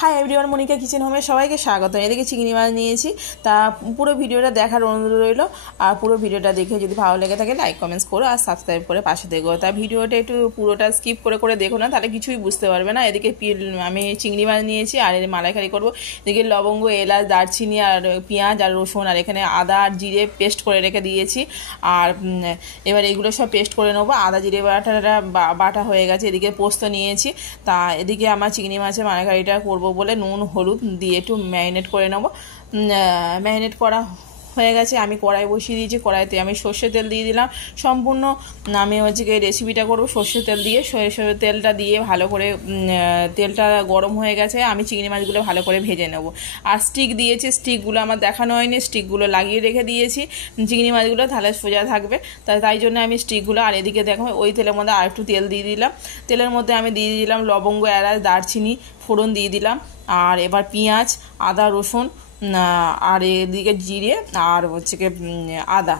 Hi everyone, Monika kitchen হোমে সবাইকে স্বাগত। এদিকে চিংড়ি মাছ নিয়েছি, তা পুরো ভিডিওটা দেখার অনুরোধ রইল। আর পুরো ভিডিওটা দেখে যদি ভালো লেগে থাকে লাইক কমেন্টস করো আর সাবস্ক্রাইব করে পাশে দেখো। তা ভিডিওটা একটু পুরোটা স্কিপ করে দেখো না, তাহলে কিছুই বুঝতে পারবে না। এদিকে আমি চিংড়ি মাছ নিয়েছি আর এর মালাইকারি করবো। এদিকে লবঙ্গ, এলাচ, দারচিনি আর পেঁয়াজ আর রসুন আর এখানে আদা আর জিরে পেস্ট করে রেখে দিয়েছি। আর এবার এগুলো সব পেস্ট করে নেবো। আদা জিরে বাটা হয়ে গেছে। এদিকে পোস্ত নিয়েছি। তা এদিকে আমার চিংড়ি মাছের মালাইকারিটা করবো বলে নুন হলুদ দিয়ে একটু ম্যারিনেট করে নেবো। ম্যারিনেট করা হয়ে গেছে। আমি কড়াই বসিয়ে দিয়েছি। কড়াইতে আমি সর্ষের তেল দিয়ে দিলাম। সম্পূর্ণ আমি এই রেসিপিটা করবো সর্ষের তেল দিয়ে। সর্ষের তেলটা দিয়ে ভালো করে তেলটা গরম হয়ে গেছে। আমি চিংড়ি মাছগুলো ভালো করে ভেজে নেব। আর স্টিক দিয়েছি, স্টিকগুলো আমার দেখানো হয়নি, স্টিকগুলো লাগিয়ে রেখে দিয়েছি চিংড়ি মাছগুলো, তাহলে সোজা থাকবে। তাই জন্য আমি স্টিকগুলো, আর এদিকে দেখো ওই তেলের মধ্যে আর একটু তেল দিয়ে দিলাম। তেলের মধ্যে আমি দিয়ে দিলাম লবঙ্গ, এলাচ, দারচিনি ফোড়ন দিয়ে দিলাম। আর এবার পেঁয়াজ, আদা, রসুন আর এদিকে জিরে আর আদা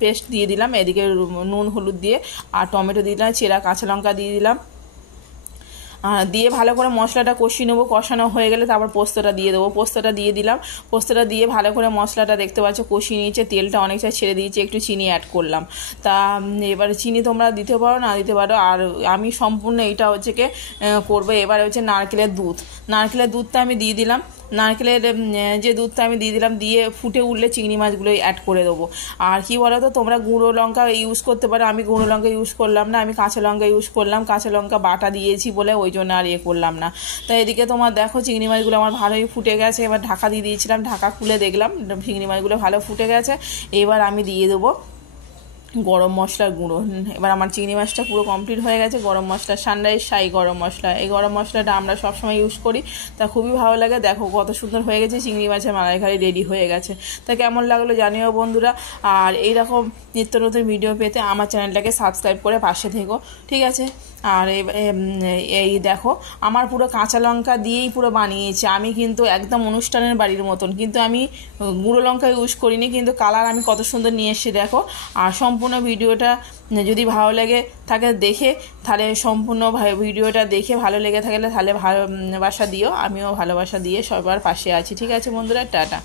পেস্ট দিয়ে দিলাম। এদিকে নুন হলুদ দিয়ে আর টমেটো দিয়ে দিলাম, চেরা কাঁচা লঙ্কা দিয়ে দিলাম। দিয়ে ভালো করে মশলাটা কষিয়ে নেবো। কষানো হয়ে গেলে তারপর পোস্তটা দিয়ে দেবো। পোস্তটা দিয়ে দিলাম। পোস্তটা দিয়ে ভালো করে মশলাটা দেখতে পাচ্ছ কষিয়ে নিয়েছে, তেলটা অনেকটা ছেড়ে দিয়েছে, একটু চিনি অ্যাড করলাম। তা এবারে চিনি তোমরা দিতে পারো না দিতে পারো। আর আমি সম্পূর্ণ এইটা করবো। এবারে নারকেলের দুধ। নারকেলের দুধটা আমি দিয়ে দিলাম। নারকেলের যে দুধটা আমি দিয়ে দিলাম, দিয়ে ফুটে উঠলে চিংড়ি মাছগুলো অ্যাড করে দেবো। আর কি বলো তো, তোমরা গুঁড়ো লঙ্কা ইউজ করতে পারো। আমি গুঁড়ো লঙ্কা ইউজ করলাম না, আমি কাঁচা লঙ্কা ইউজ করলাম। কাঁচা লঙ্কা বাটা দিয়েছি বলে ওই জন্য আর করলাম না। তো এদিকে তোমার দেখো চিংড়ি মাছগুলো আমার ভালোই ফুটে গেছে। এবার ঢাকা দিয়ে দিয়েছিলাম, ঢাকা খুলে দেখলাম চিংড়ি মাছগুলো ভালো ফুটে গেছে। এবার আমি দিয়ে দেবো গরম মশলার গুঁড়ো। এবার আমার চিংড়ি মাছটা পুরো কমপ্লিট হয়ে গেছে। গরম মশলা, সানরাইজ সাই গরম মশলা, এই গরম মশলাটা আমরা সবসময় ইউজ করি। তা খুবই ভালো লাগে। দেখো কত সুন্দর হয়ে গেছে, চিংড়ি মাছের মালাইকারি রেডি হয়ে গেছে। তা কেমন লাগলো জানিও বন্ধুরা। আর এইরকম নিত্য নতুন ভিডিও পেতে আমার চ্যানেলটাকে সাবস্ক্রাইব করে পাশে থেকো, ঠিক আছে। আর এই দেখো আমার পুরো কাঁচা লঙ্কা দিয়েই পুরো বানিয়েছি আমি, কিন্তু একদম অনুষ্ঠানের বাড়ির মতন। কিন্তু আমি গুঁড়ো লঙ্কা ইউজ করিনি, কিন্তু কালার আমি কত সুন্দর নিয়ে এসেছি দেখো। আর সম্পূর্ণ ভিডিওটা যদি ভালো লেগে থাকে দেখে, তাহলে সম্পূর্ণ ভিডিওটা দেখে ভালো লেগে থাকলে তাহলে ভালোবাসা দিও। আমিও ভালোবাসা দিয়ে সবার পাশে আছি, ঠিক আছে বন্ধুরা। টাটা।